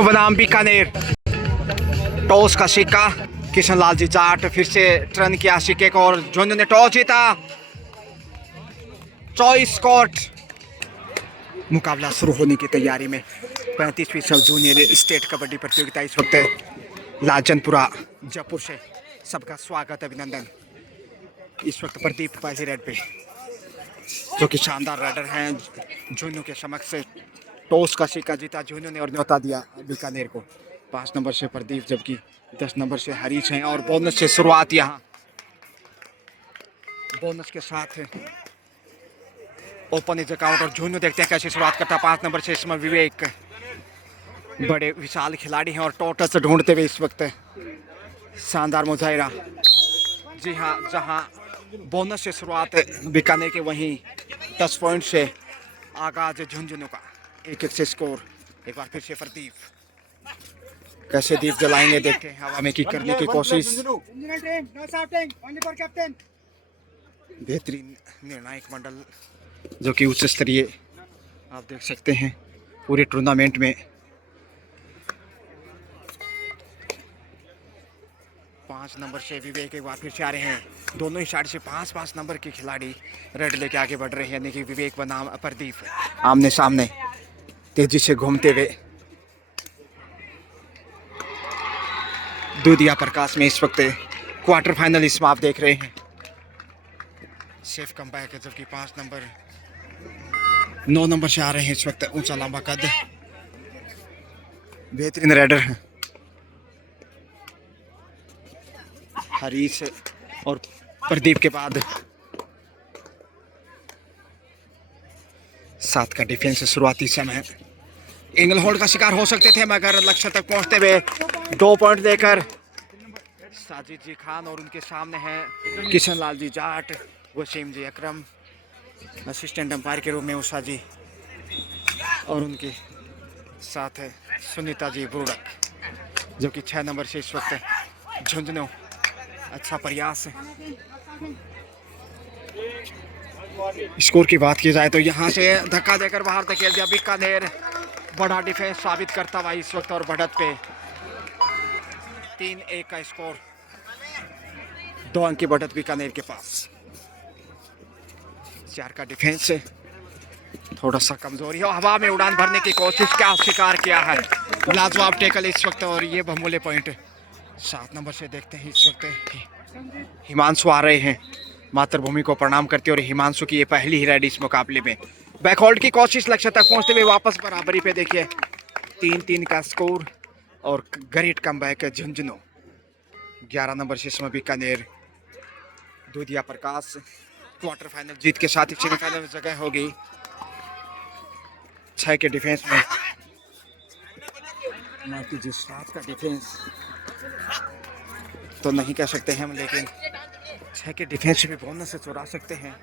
बनाम बीकानेर। टॉस का सिक्का किशन लाल जी जाट फिर से टर्न किया सिक्के को और झुंझुनू ने टॉस जीता। चॉइस कोर्ट मुकाबला शुरू होने की तैयारी में। 35वीं सब जूनियर स्टेट कबड्डी प्रतियोगिता इस वक्त लालचंदपुरा जयपुर से सबका स्वागत अभिनंदन। इस वक्त प्रदीप पहली रेड पे जो कि शानदार राइडर हैं। झुंझुनू के समक्ष टॉस का सिक्का जीता झुंझुनू ने और न्योता दिया बीकानेर को। 5 नंबर से प्रदीप जबकि 10 नंबर से हरीश हैं और बोनस से शुरुआत यहाँ बोनस के साथ ओपन इज अकाउंट और झुंझुनू देखते हैं कैसे शुरुआत करता। 5 नंबर से इसमें विवेक बड़े विशाल खिलाड़ी हैं और टोटस ढूंढते हुए इस वक्त शानदार मुजाहिरा। जी हाँ, जहाँ बोनस से शुरुआत बीकानेर के वहीं 10 पॉइंट से आगाज झुंझुनू का 1-1 से स्कोर। एक बार फिर से प्रदीप कैसे दीप जलाएंगे देखते हैं। हवा में की करने की कोशिश। बेहतरीन निर्णायक मंडल जो कि उच्च स्तरीय आप देख सकते हैं पूरे टूर्नामेंट में। 5 नंबर से विवेक एक बार फिर से आ रहे हैं। दोनों ही साइड से 5-5 नंबर के खिलाड़ी रेड लेके आगे बढ़ रहे हैं। यानी कि विवेक बनाम प्रदीप आमने सामने तेजी से घूमते हुए। दूधिया प्रकाश में इस वक्त क्वार्टर फाइनल इसमें आप देख रहे हैं। सेफ कमबैक है जबकि 5 नंबर 9 नंबर से आ रहे हैं इस वक्त। ऊंचा लंबा कद बेहतरीन राइडर हैं हरीश और प्रदीप के बाद 7 का डिफेंस शुरुआती समय। एंगल होल्ड का शिकार हो सकते थे मगर लक्ष्य तक पहुंचते हुए 2 पॉइंट देकर साजिद जी खान और उनके सामने हैं किशन लाल जी जाट, वसीम जी अकरम, असिस्टेंट अंपायर के रूप में उषा जी और उनके साथ है सुनीता जी बुरुडक जो कि 6 नंबर से इस वक्त झुंझुनू। अच्छा प्रयास है। स्कोर की बात की जाए तो यहाँ से धक्का देकर बाहर धकेल दिया बीकानेर। बड़ा डिफेंस साबित करता हुआ इस वक्त और बढ़त पे 3-1 का स्कोर। 2 अंक की बढ़त बीकानेर के पास। 4 का डिफेंस थोड़ा सा कमजोरी है। हवा में उड़ान भरने की कोशिश क्या स्वीकार किया है। लाजवाब टेकल इस वक्त और ये बहुमूल्य पॉइंट। 7 नंबर से देखते हैं इस वक्त हिमांशु आ रहे हैं। मातृभूमि को प्रणाम करते और हिमांशु की ये पहली ही राइड इस मुकाबले में। बैकहोल्ड की कोशिश लक्ष्य तक पहुंचते हुए वापस बराबरी पे देखिए 3-3 का स्कोर और ग्रेट कमबैक झुंझुनू। 11 नंबर से इसमें बीकानेर। दूधिया प्रकाश क्वार्टर फाइनल जीत के साथ ही सेमीफाइनल में जगह होगी। 6 के डिफेंस में 7 का डिफेंस तो नहीं कह सकते हैं हम, लेकिन 6 के डिफेंस भी बोनस से चुरा सकते हैं।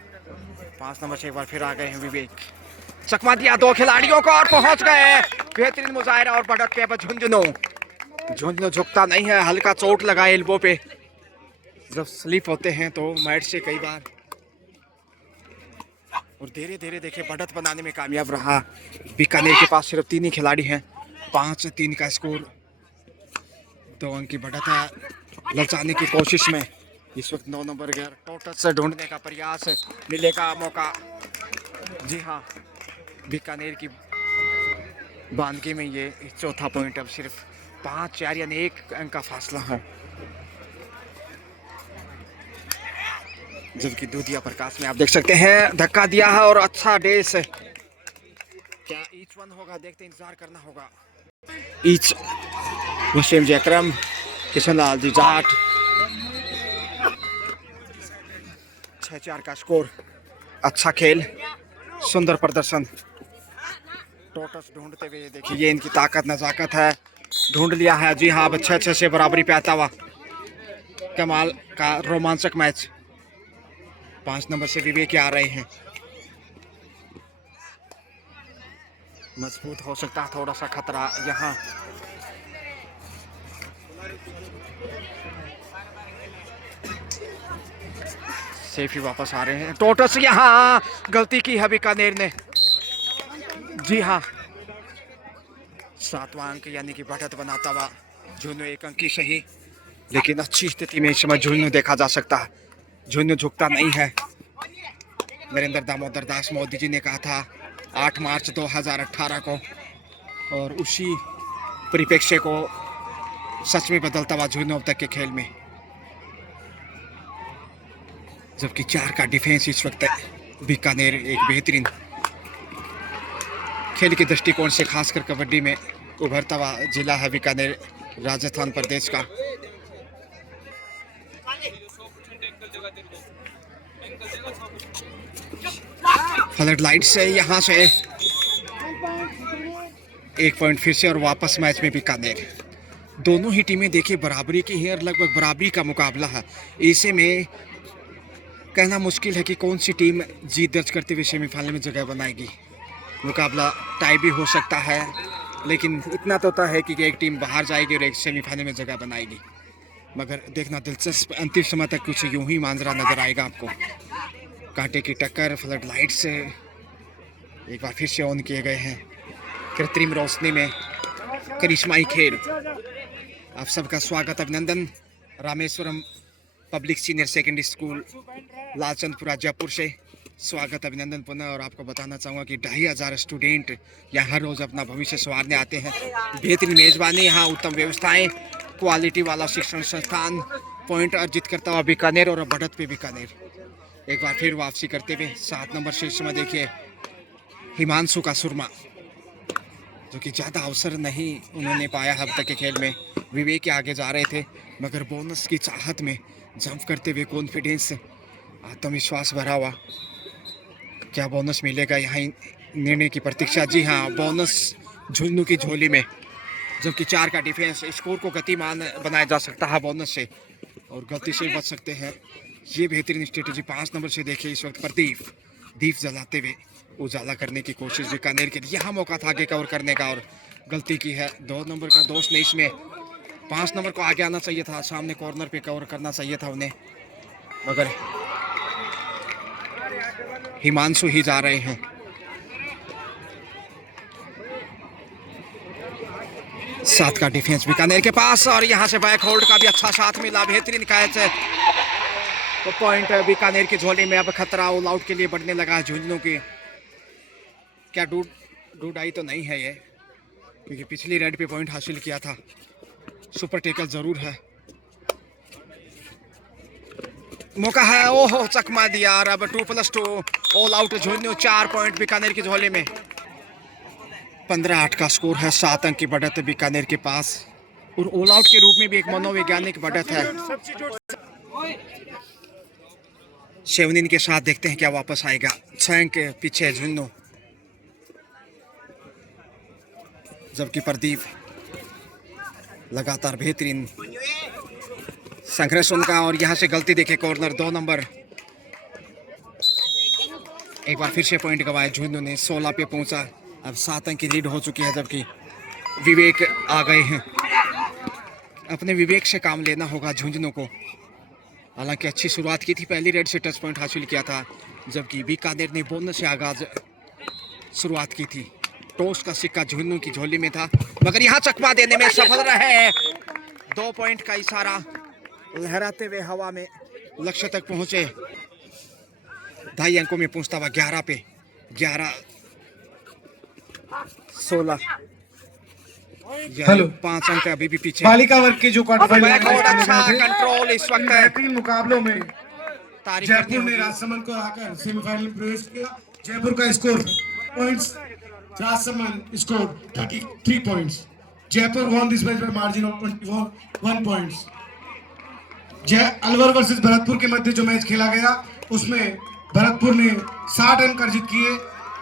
5 नंबर से एक बार फिर आ गए हैं विवेक। चकमा दिया 2 खिलाड़ियों को और पहुंच गए। बेहतरीन मुजाहिरा और बढ़त पे झुंझुनू। झुंझुनू झुकता नहीं है। हल्का चोट लगा एल्बो पे। जब स्लिप होते हैं तो मैट से कई बार और धीरे धीरे देखे बढ़त बनाने में कामयाब रहा। बीकानेर के पास सिर्फ 3 ही खिलाड़ी हैं। 5-3 का स्कोर। 2 अंक की बढ़त है। ललचाने की कोशिश में इस वक्त 9 नंबर गया। टोटल से ढूंढने का प्रयास मिलेगा मौका। जी हाँ, बीकानेर की बानगी में ये चौथा पॉइंट। अब सिर्फ 5-4 यानी 1 अंक का फासला है। जबकि दूधिया प्रकाश में आप देख सकते हैं धक्का दिया है और अच्छा डेस। क्या ईच वन होगा देखते इंतजार करना होगा। ईच वसीम जी अकरम, किशन लाल जी जाट। 6-4 का स्कोर। अच्छा खेल, सुंदर प्रदर्शन। टोटस ढूंढते हुए देखिए ये इनकी ताकत नजाकत है। ढूंढ लिया है। जी हाँ, अब 6-6 से बराबरी पे आता हुआ कमाल का रोमांचक मैच। 5 नंबर से विवेक आ रहे हैं। मजबूत हो सकता है थोड़ा सा खतरा यहाँ। सेफ ही वापस आ रहे हैं। टोटस यहाँ गलती की है बीकानेर ने। जी हाँ, 7वां अंक यानी कि बढ़त बनाता हुआ झुन्नू, 1 अंक की सही, लेकिन अच्छी स्थिति में इस समय झुन्नू देखा जा सकता है। झुन्नू झुकता नहीं है। नरेंद्र दामोदर दास मोदी जी ने कहा था 8 मार्च 2018 को, और उसी परिप्रेक्ष्य को सच में बदलता हुआ झुन्नू अब तक के खेल में। जबकि 4 का डिफेंस इस वक्त बीकानेर एक बेहतरीन खेल के दृष्टिकोण से, खासकर कबड्डी में उभरता हुआ जिला है बीकानेर, राजस्थान प्रदेश का। फ्लड लाइट से यहाँ से 1 पॉइंट फिर से और वापस मैच में बीकानेर। दोनों ही टीमें देखिए बराबरी की है और लगभग बराबरी का मुकाबला है। ऐसे में कहना मुश्किल है कि कौन सी टीम जीत दर्ज करते हुए सेमीफाइनल में जगह बनाएगी। मुकाबला टाई भी हो सकता है, लेकिन इतना तो तय है कि एक टीम बाहर जाएगी और एक सेमीफाइनल में जगह बनाएगी। मगर देखना दिलचस्प, अंतिम समय तक कुछ यूं ही मांजरा नजर आएगा आपको। कांटे की टक्कर, फ्लड लाइट्स एक बार फिर से ऑन किए गए हैं। कृत्रिम रोशनी में करिश्माई खेल। आप सबका स्वागत, अभिनंदन। Rameshwaram public senior secondary school Lalchandpura Jaipur से स्वागत, अभिनंदन पुनः। और आपको बताना चाहूँगा कि 2500 स्टूडेंट यहाँ हर रोज़ अपना भविष्य संवारने आते हैं। बेहतरीन मेज़बानी, यहाँ उत्तम व्यवस्थाएं, क्वालिटी वाला शिक्षण संस्थान, पॉइंट अर्जित करता हुआ बीकानेर और बढ़त पे बीकानेर एक बार फिर वापसी करते हुए। 7 नंबर से इस समय देखिए हिमांशु का सुरमा, जो कि ज़्यादा अवसर नहीं उन्होंने पाया अब तक के खेल में। विवेक के आगे जा रहे थे, मगर बोनस की चाहत में जंप करते हुए कॉन्फिडेंस, आत्मविश्वास भरा हुआ। क्या बोनस मिलेगा, यहाँ निर्णय की प्रतीक्षा। जी हाँ, बोनस झुन्नू की झोली में। जबकि 4 का डिफेंस, स्कोर को गतिमान बनाया जा सकता है बोनस से, और गलती से बच सकते हैं। ये बेहतरीन स्ट्रेटेजी। 5 नंबर से देखिए इस वक्त प्रदीप, दीप जलाते हुए उजाला करने की कोशिश बीकानेर के लिए। यहाँ मौका था आगे कवर करने का और गलती की है। 2 नंबर का दोष नहीं इसमें। 5 नंबर को आगे आना चाहिए था, सामने कॉर्नर पे कवर करना चाहिए था उन्हें, मगर हिमांशु ही जा रहे हैं। 7 का डिफेंस बीकानेर के पास, और यहाँ से बैक होल्ड का भी अच्छा साथ मिला। बेहतरीन कैच है, तो पॉइंट बीकानेर की झोली में। अब खतरा ऑल आउट के लिए बढ़ने लगा है झुन्नू की। क्या डूडाई तो नहीं है ये, क्योंकि पिछली रेड पे पॉइंट हासिल किया था। सुपर टेकल जरूर है, मौका है। ओहो, चकमा दिया। और अब 2+2 all out Jhunnu. 4 point Bikaner की झोली में। 15-8 का स्कोर है। 7 अंक की बढ़त बीकानेर के पास, और ऑल आउट के रूप में भी एक मनोवैज्ञानिक बढ़त है। शेवनिन के साथ देखते हैं क्या वापस आएगा। 6 अंक के पीछे झुन्नू, जबकि प्रदीप लगातार बेहतरीन संघर्ष उनका। और यहाँ से गलती देखे, कॉर्नर। 2 नंबर एक बार फिर से पॉइंट गंवाया झुन्नू ने। 16 पे पहुंचा। अब 7 अंक की लीड हो चुकी है, जबकि विवेक आ गए हैं। अपने विवेक से काम लेना होगा झुंझुनू को। हालांकि अच्छी शुरुआत की थी, पहली रेड से टच पॉइंट हासिल किया था, जबकि बीकानेर ने बोनस से आगाज शुरुआत की थी। टॉस का सिक्का झुन्नू की झोली में था, मगर यहाँ चकमा देने में सफल रहे। 2 पॉइंट का इशारा लहराते हुए हवा में लक्ष्य तक पहुंचे। 2.5 अंकों में पहुंचता हुआ 11 पे 11-16। हेलो, 5 अंक अभी भी पीछे। बालिका वर्ग के जो क्वार्टर फाइनल अच्छा कंट्रोल इस वक्त है। 3 मुकाबलों में जयपुर ने राजसमंद को हराकर सेमीफाइनल में प्रवेश किया। जयपुर का score points, Rajsamand score 33 points. Jaipur won this match by margin of 21 points. Alwar versus Bharatpur के मध्य जो मैच खेला गया, उसमें भरतपुर ने 60 अंक अर्जित किए,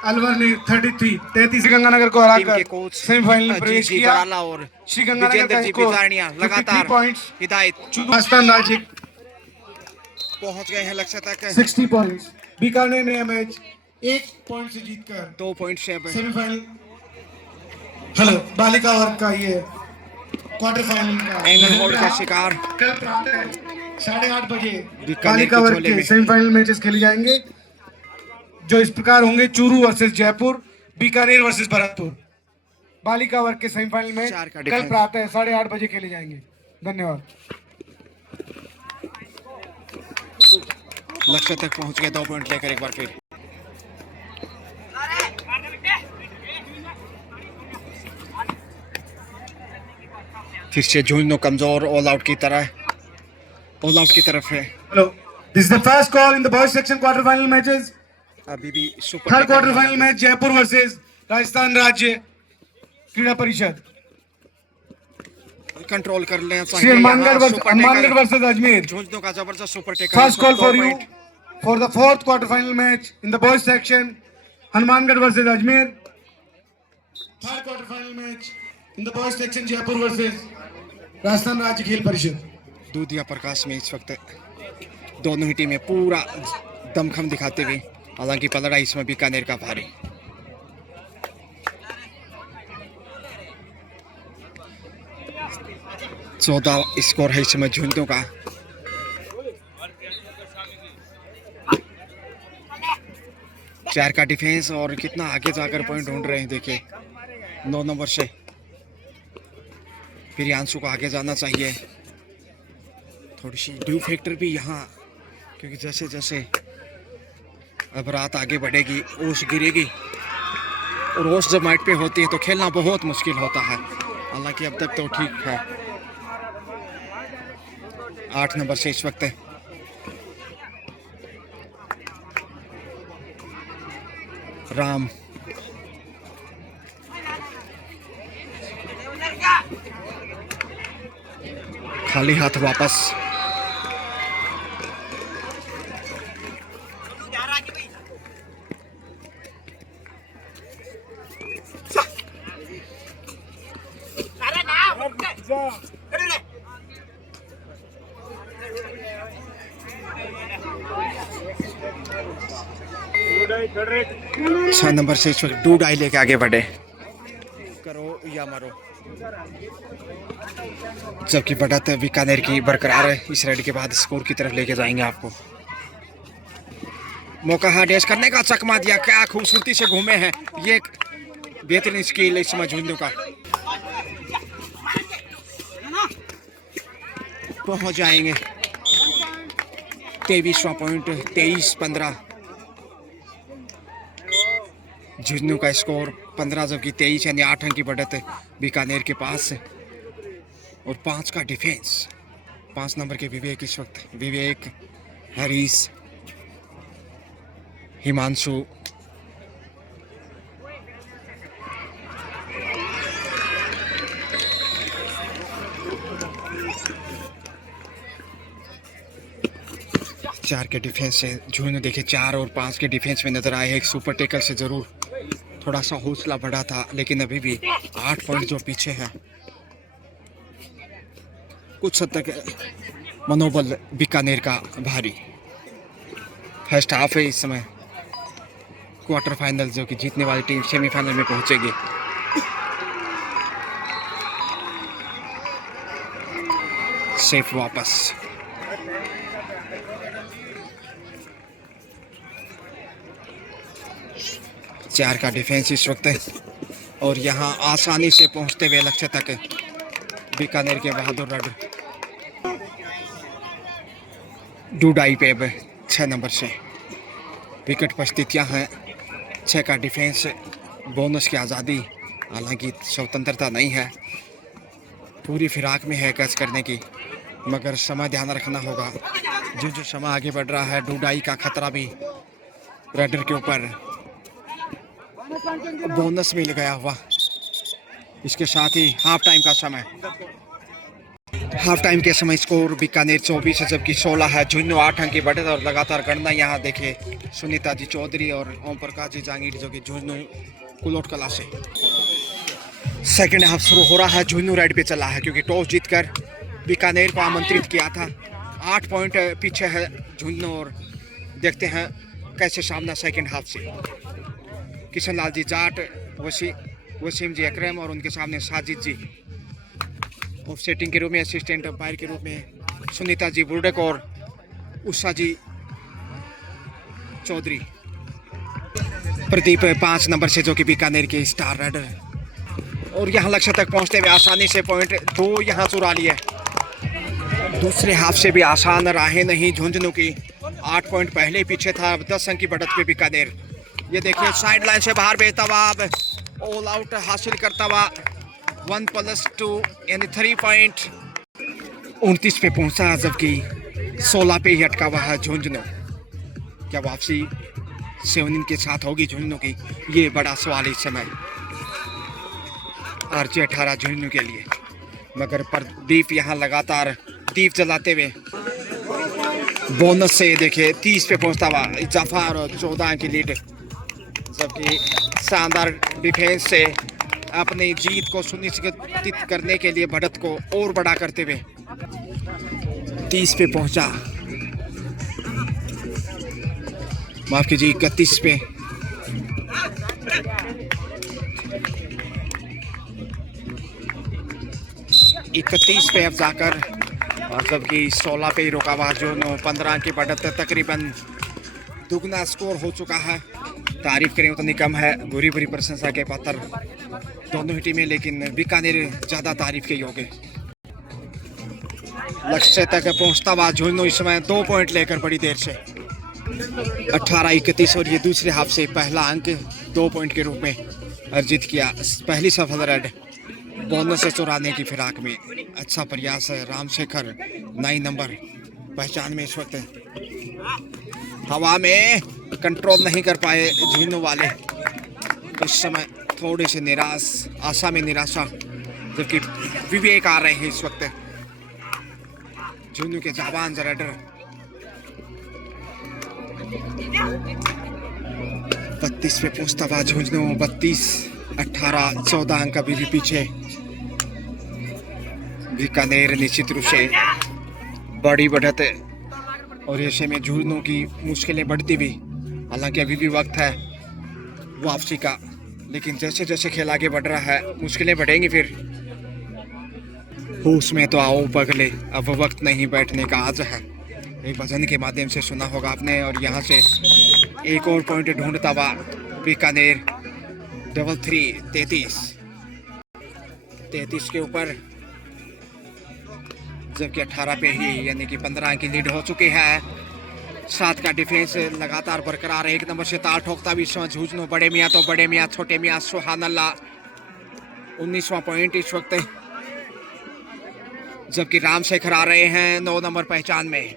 अलवर ने 33 गंगानगर को हराकर सेमीफाइनल में प्रवेश किया। और श्री गंगानगर का स्कोर लगातार पॉइंट्स। हिदायत राजस्थान राज्य पहुंच गए हैं लक्ष्य तक। 60 पॉइंट्स। बीकानेर ने मैच 1 पॉइंट से जीतकर 2 पॉइंट से सेमीफाइनल। हेलो, बालिका वर्ग का ये क्वार्टर फाइनल का एंगल होल्ड का शिकार। कल प्रातः 8:30 बजे बालिका वर्ग के सेमीफाइनल मैचेस खेले जाएंगे, जो इस प्रकार होंगे: चूरू वर्सेस जयपुर, बीकानेर वर्सेस भरतपुर। बालिका वर्ग के सेमीफाइनल में 4 का कल डिफरेंस। प्रातः 8:30 बजे खेले जाएंगे। धन्यवाद। लक्ष्य तक पहुंच गए 2 पॉइंट लेकर एक बार फिर। फिर से झुंझुनू कमजोर ऑल आउट की तरफ है। Hello, this is the first call in the boys section quarter final matches. अभी भी super third quarter final match Jaipur versus Rajasthan राज्य क्रीड़ा परिषद। कंट्रोल कर लें श्री हनुमानगढ़ वर्सेस अजमेर। झुंझुनू का जबरदस्त super taker. First call for you for the fourth quarter final match in the boys section Hanumangarh versus Ajmer. Third quarter final match in the boys section Jaipur versus Rajasthan राज्य खेल परिषद। दूधिया प्रकाश में इस वक्त दोनों ही टीमें पूरा दमखम दिखाते हुए, हालांकि पलड़ा इसमें बीकानेर का भारी। चौदह स्कोर है इसमें झुंझुनू का। चार का डिफेंस और कितना आगे जाकर पॉइंट ढूंढ रहे हैं। देखिए 9 नंबर से फिर यांशु को आगे जाना चाहिए। थोड़ी सी ड्यू फैक्टर भी यहाँ, क्योंकि जैसे जैसे अब रात आगे बढ़ेगी ओस गिरेगी, और ओस जब माइट पे होती है तो खेलना बहुत मुश्किल होता है। हालांकि अब तक तो ठीक है। 8 नंबर से इस वक्त राम खाली हाथ वापस। छह नंबर से इस वक्त डू डाई लेके आगे बढ़े। करो या मरो। जबकि बढ़त बीकानेर की बरकरार है। इस रेड के बाद स्कोर की तरफ लेके जाएंगे आपको। मौका है डैश करने का, चकमा दिया, क्या खूबसूरती से घूमे हैं। ये एक बेहतरीन स्किल इस झुंझुनू का। पहुंच जाएंगे 23वां पॉइंट 23-15। झुंझुनू का स्कोर 15, जबकि 23 यानी 8 अंक की बढ़त है बीकानेर के पास। और 5 का डिफेंस। 5 नंबर के विवेक इस वक्त, विवेक, हरीश, हिमांशु, चार के डिफेंस से झुंझुनू देखे 4 और 5 के डिफेंस में नजर आए। एक सुपर टेकल से जरूर थोड़ा सा हौसला बढ़ा था, लेकिन अभी भी 8 पॉइंट जो पीछे है। कुछ हद तक मनोबल बीकानेर का भारी। फर्स्ट हाफ है इस समय। क्वार्टर फाइनल जो कि जीतने वाली टीम सेमीफाइनल में पहुंचेगी। सेफ वापस। चार का डिफेंस इस वक्त है, और यहाँ आसानी से पहुंचते हुए लक्ष्य तक बीकानेर के बहादुर रड डूडाई पे 6 नंबर से विकेट पर स्थितियाँ हैं। 6 का डिफेंस, बोनस की आज़ादी, हालांकि स्वतंत्रता नहीं है, पूरी फिराक में है कैच करने की, मगर समय ध्यान रखना होगा। जो समय आगे बढ़ रहा है, डूडाई का खतरा भी रेडर के ऊपर। बोनस मिल गया हुआ। इसके साथ ही हाफ टाइम का समय। हाफ टाइम के समय स्कोर बीकानेर 24 है, जबकि 16 है। झुंझुनू 8 अंक की बढ़त और लगातार गणना यहाँ देखिए सुनीता जी चौधरी और ओम प्रकाश जी जांगीर, जो कि झुंझुनू कुलोट कला से। सेकेंड हाफ शुरू हो रहा है। झुंझुनू रेड पे चला है, क्योंकि टॉस जीतकर बीकानेर को आमंत्रित किया था। 8 पॉइंट पीछे है झुंझुनू, और देखते हैं कैसे सामना सेकेंड हाफ से। किशन लाल जी जाट, वसीम जी अकरम, और उनके सामने साजिद जी। ऑफ सेटिंग के रूप में असिस्टेंट अंपायर के रूप में सुनीता जी बुर्डक और उषा जी चौधरी। प्रदीप 5 नंबर से, जो कि बीकानेर के स्टार राइडर है। और यहाँ लक्ष्य तक पहुँचते हुए आसानी से पॉइंट 2 यहाँ चुरा लिए। दूसरे हाफ से भी आसान राहें नहीं झुंझुनू की। 8 पॉइंट पहले पीछे था, अब 10 अंक की बढ़त पे बीकानेर। ये देखिए साइड लाइन से बाहर बेतवाब ऑल आउट हासिल करता हुआ 1+2 यानी 3 पॉइंट 29 पे पहुंचा, जबकि 16 पे ही अटका हुआ है झुंझुनू। क्या वापसी 7 के साथ होगी झुंझुनू की? ये बड़ा सवाल इस समय RJ18 झुंझुनू के लिए। मगर प्रदीप यहाँ लगातार दीप जलाते हुए बोनस से देखिए 30 पे पहुंचता हुआ इजाफा और 14 की लीड, जबकि शानदार डिफेंस से अपनी जीत को सुनिश्चित करने के लिए बढ़त को और बड़ा करते हुए 30 पे पहुंचा, माफ कीजिए 31 पे। अब जाकर, और जबकि 16 पे ही रुका हुआ जो 15 की बढ़त तकरीबन दुगना स्कोर हो चुका है। तारीफ करें उतनी कम है, बुरी बुरी प्रशंसा के पात्र दोनों ही टीमें, लेकिन बीकानेर ज़्यादा तारीफ के योग्य। लक्ष्य तक पहुंचता हुआ झुंझुनू इस समय 2 पॉइंट लेकर बड़ी देर से 18-31, और ये दूसरे हाफ से पहला अंक 2 पॉइंट के रूप में अर्जित किया। पहली सफल रेड बोनस से चुराने की फिराक में। अच्छा प्रयास है रामशेखर, 9 नंबर पहचान में इस वक्त हवा में कंट्रोल नहीं कर पाए झुंझुनू वाले। इस समय थोड़े से निराश, आशा में निराशा, जबकि विवेक आ रहे हैं इस वक्त झुंझुनू के जाबान रेडर। 32 पे पहुंचता हुआ झुंझुनू 32-18, 14 अंक अभी भी पीछे। बीकानेर निश्चित रूप से बड़ी बढ़त और ऐसे में झुंझुनू की मुश्किलें बढ़ती भी, हालांकि अभी भी वक्त है वापसी का, लेकिन जैसे जैसे खेल आगे बढ़ रहा है मुश्किलें बढ़ेंगी फिर। होश में तो आओ पगले, अब वक्त नहीं बैठने का आज है, एक भजन के माध्यम से सुना होगा आपने। और यहाँ से एक और पॉइंट ढूंढता हुआ बीकानेर 33 के ऊपर, जबकि 18 पे ही यानी कि 15 की लीड हो चुकी है। 7 का डिफेंस लगातार बरकरार है। 1 नंबर से ताल ठोकता भी झुंझुनू। बड़े मियाँ तो बड़े मियाँ, छोटे मियाँ सुहान अल्लाह 19वां पॉइंट इस वक्त, जबकि रामशेखर आ रहे हैं 9 नंबर पहचान में।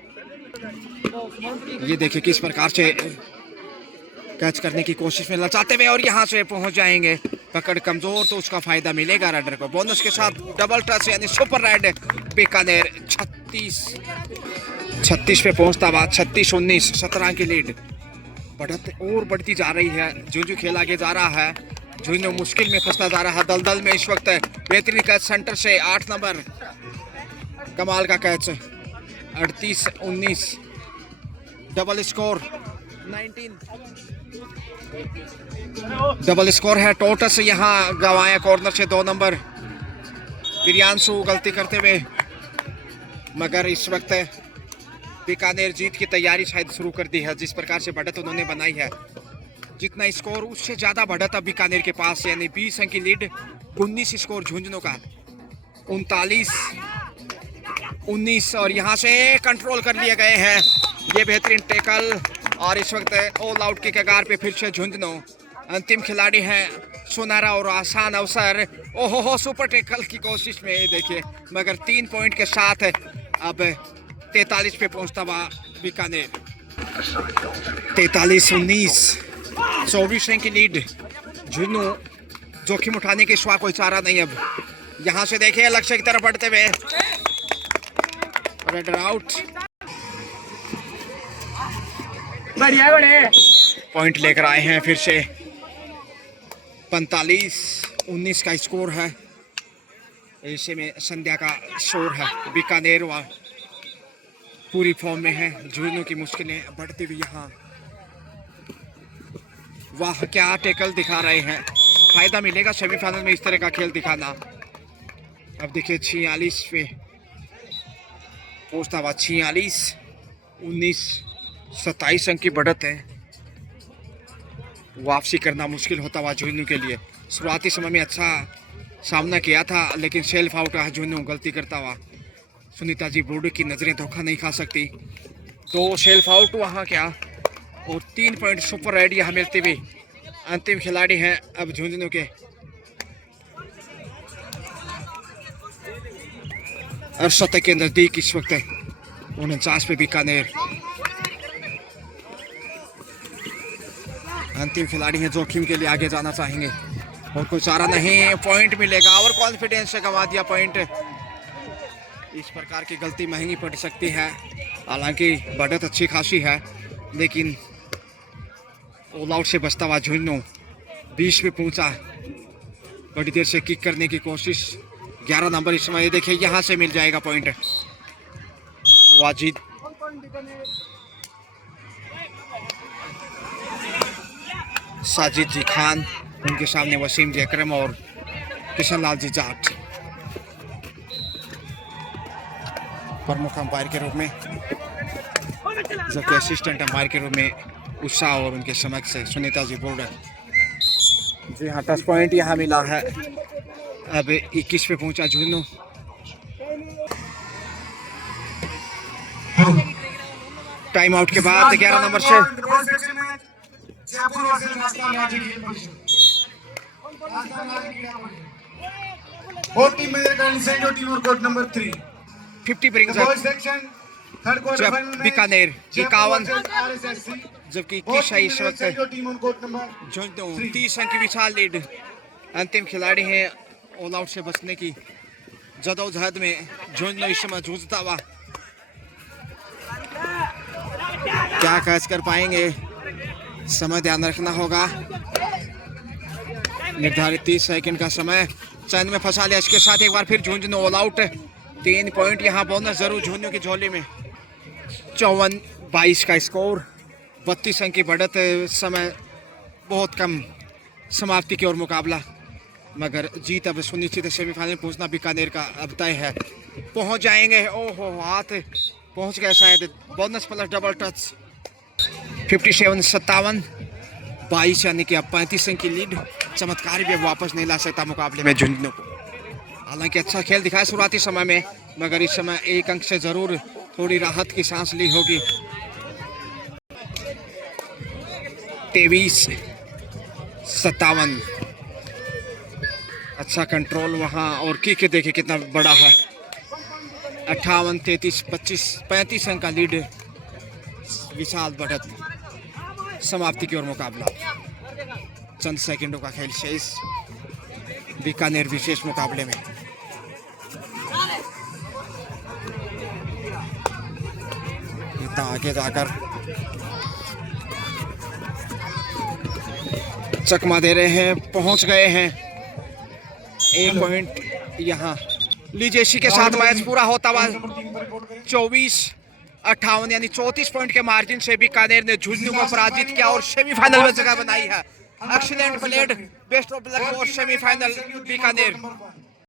ये देखिए किस प्रकार से कैच करने की कोशिश में लचाते हुए, और यहाँ से पहुंच जाएंगे। पकड़ कमजोर तो उसका फायदा मिलेगा रेडर को। बोनस के साथ डबल टच यानी सुपर रेड बीकानेर 36 पे पहुंचता हुआ 36-19, 17 की लीड। बढ़त और बढ़ती जा रही है। झुंझुनू खेल आगे जा रहा है, झुंझुनू मुश्किल में फंसता जा रहा है दलदल में इस वक्त। बेहतरीन कैच सेंटर से 8 नंबर, कमाल का catch 38-19, double score 19, double score है। टोटस यहाँ गंवाया कॉर्नर से 2 नंबर प्रियांशु गलती करते हुए, मगर इस वक्त बीकानेर जीत की तैयारी शायद शुरू कर दी है। जिस प्रकार से बढ़त उन्होंने बनाई है, जितना स्कोर उससे ज़्यादा बढ़त अब बीकानेर के पास, यानी 20 अंक की लीड। 19 स्कोर झुंझुनू का 39-19, और यहाँ से कंट्रोल कर लिए गए हैं। ये बेहतरीन टैकल, और इस वक्त ऑल आउट के कगार पे फिर से झुंझुनू। अंतिम खिलाड़ी हैं, सुनहरा और आसान अवसर। ओहो हो, सुपर टैकल की कोशिश में देखिए, मगर 3 पॉइंट के साथ अब 43 पे पहुंचता हुआ बीकानेर 43-19, 24 अंक की लीड। झुंझुनू जोखिम उठाने के सिवा कोई चारा नहीं। अब यहाँ से देखिए लक्ष्य की तरफ बढ़ते हुए, रेडर आउट। बढ़िया बड़े पॉइंट लेकर आए हैं फिर से। 45-19 का स्कोर है। ऐसे में संध्या का शोर है। बीकानेर पूरी फॉर्म में है। झुंझुनू की मुश्किलें बढ़ती हुई यहाँ। वाह क्या टैकल दिखा रहे हैं। फायदा मिलेगा सेमीफाइनल में इस तरह का खेल दिखाना। अब देखिए 46 पे पहुंचता हुआ 46-19, 27 अंक की बढ़त है। वापसी करना मुश्किल होता हुआ झुंझुनू के लिए। शुरुआती समय में अच्छा सामना किया था, लेकिन सेल्फ आउट रहा झुन्नू गलती करता हुआ। सुनीता जी बोर्ड की नज़रें धोखा नहीं खा सकती। 2 सेल्फ आउट वहाँ क्या, और 3 पॉइंट सुपर रेड यहाँ मिलते हुए। अंतिम खिलाड़ी हैं अब झुंझुनू के अर्शत के नज़दीक इस वक्त 49 पे बीकानेर। अंतिम खिलाड़ी हैं, जोखिम के लिए आगे जाना चाहेंगे और कोई चारा नहीं, पॉइंट मिलेगा। और कॉन्फिडेंस से गंवा दिया पॉइंट। इस प्रकार की गलती महंगी पड़ सकती है। हालांकि बढ़त अच्छी खासी है, लेकिन ऑल आउट से बचता हुआ झुन्नू 20 पे पहुंचा। बड़ी देर से किक करने की कोशिश। 11 नंबर इस समय देखिए, यहाँ से मिल जाएगा पॉइंट। वाजिद साजिद जी खान, उनके सामने वसीम जी अकरम और किशन लाल जी जाट प्रमुख अंपायर के रूप में, जबकि असिस्टेंट अंपायर के रूप में उषा और उनके समक्ष सुनीता जी बोर्डर। जी हाँ, टच पॉइंट यहाँ मिला है। अब 21 पे पहुंचा झुन्नू। टाइम आउट के बाद 11 नंबर से जयपुर वर्सेस राजस्थान राज्य की पोजीशन। राजस्थान राज्य की position. Both team may currently send your team on court number 3. 50 brings The up boys section third quarter जब final match. बीकानेर 51, RSSC. जबकि Both 21 है team इस may वक्त send your team on court number Jhunnu 3. 30 अंक की विशाल lead. अंतिम खिलाड़ी हैं, ऑल आउट से बचने की जदोजहद में झुन्नू इस समय जूझता हुआ। क्या कैच कर पाएंगे, समय ध्यान रखना होगा। निर्धारित 30 सेकंड का समय चैन में फंसा लिया। इसके साथ एक बार फिर झुंझुनू ऑल आउट। 3 पॉइंट यहाँ बोनस जरूर झुन्नू की झोली में। 54-22 का स्कोर, 32 अंक की बढ़त। समय बहुत कम, समाप्ति की ओर मुकाबला, मगर जीत अब सुनिश्चित है। सेमीफाइनल पहुंचना बीकानेर का अब तय है। पहुंच जाएंगे। ओहो, हाथ पहुंच गया शायद। Bonus plus double touch. 57-57, 22 यानी कि अब 35 अंक की लीड। चमत्कार भी अब वापस नहीं ला सकता मुकाबले में झुंझुनू को। हालांकि अच्छा खेल दिखाया शुरुआती समय में, मगर इस समय 1 अंक से जरूर थोड़ी राहत की सांस ली होगी। 23-57, अच्छा कंट्रोल वहाँ, और किक देखिए कितना बड़ा है। 58-33, 35 अंक का लीड। विशाल बढ़त, समाप्ति की ओर मुकाबला। चंद सेकंडों का खेल शेष बीकानेर विशेष मुकाबले में। इतना आगे जाकर चकमा दे रहे हैं, पहुंच गए हैं। 1 पॉइंट यहाँ लीजिए। इसी के साथ मैच पूरा होता हुआ 24-58 यानी 34 पॉइंट के मार्जिन से बीकानेर ने झुंझुनू को पराजित किया और सेमीफाइनल में जगह बनाई है। Excellent played, best of luck for semifinal Bikaner.